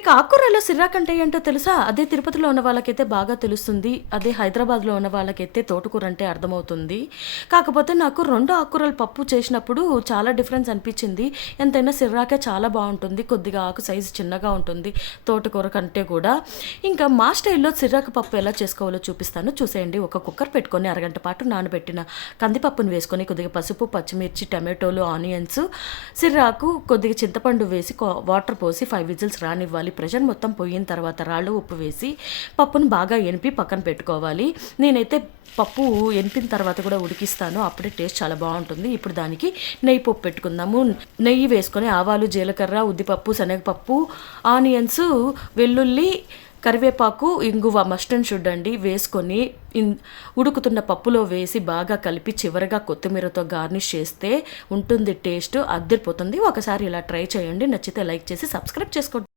మీకు ఆకుకూరలో సిర్రాక్ అంటే ఏంటో తెలుసా? అదే తిరుపతిలో ఉన్న వాళ్ళకైతే బాగా తెలుస్తుంది. అదే హైదరాబాద్‌లో ఉన్న వాళ్ళకైతే తోటకూర అంటే అర్థమవుతుంది. కాకపోతే నాకు 2 ఆకుకూరల పప్పు చేసినప్పుడు చాలా డిఫరెన్స్ అనిపిచ్చింది. ఎంతైనా సిర్రాకే చాలా బావుంటుంది. కొద్దిగా ఆకు సైజు చిన్నగా ఉంటుంది తోటకూర కంటే కూడా. ఇంకా మా స్టైల్‌లో సిర్రాకు పప్పు ఎలా చేసుకోవాలో చూపిస్తాను చూసేయండి. ఒక కుక్కర్ పెట్టుకొని అరగంట పాటు నానబెట్టిన కందిపప్పుని వేసుకొని కొద్దిగా పసుపు, పచ్చిమిర్చి, టమాటోలు, ఆనియన్స్, సిర్రాకు, కొద్దిగా చింతపండు వేసి వాటర్ పోసి 5 విజిల్స్ రానివ్వాలి. ప్రెషర్ మొత్తం పోయిన తర్వాత రాళ్ళు ఉప్పు వేసి పప్పును బాగా ఎనిపి పక్కన పెట్టుకోవాలి. నేనైతే పప్పు ఎనిపిన తర్వాత కూడా ఉడికిస్తాను. అప్పుడే టేస్ట్ చాలా బాగుంటుంది. ఇప్పుడు దానికి నెయ్యి పోపు పెట్టుకుందాము. నెయ్యి వేసుకొని ఆవాలు, జీలకర్ర, ఉద్దిపప్పు, శనగపప్పు, ఆనియన్స్, వెల్లుల్లి, కరివేపాకు, ఇంగువ మస్ట్ అండ్ షుడ్ అండి వేసుకొని ఉడుకుతున్న పప్పులో వేసి బాగా కలిపి చివరగా కొత్తిమీరతో గార్నిష్ చేస్తే ఉంటుంది టేస్ట్ అద్దరిపోతుంది. ఒకసారి ఇలా ట్రై చేయండి. నచ్చితే లైక్ చేసి సబ్స్క్రైబ్ చేసుకోండి.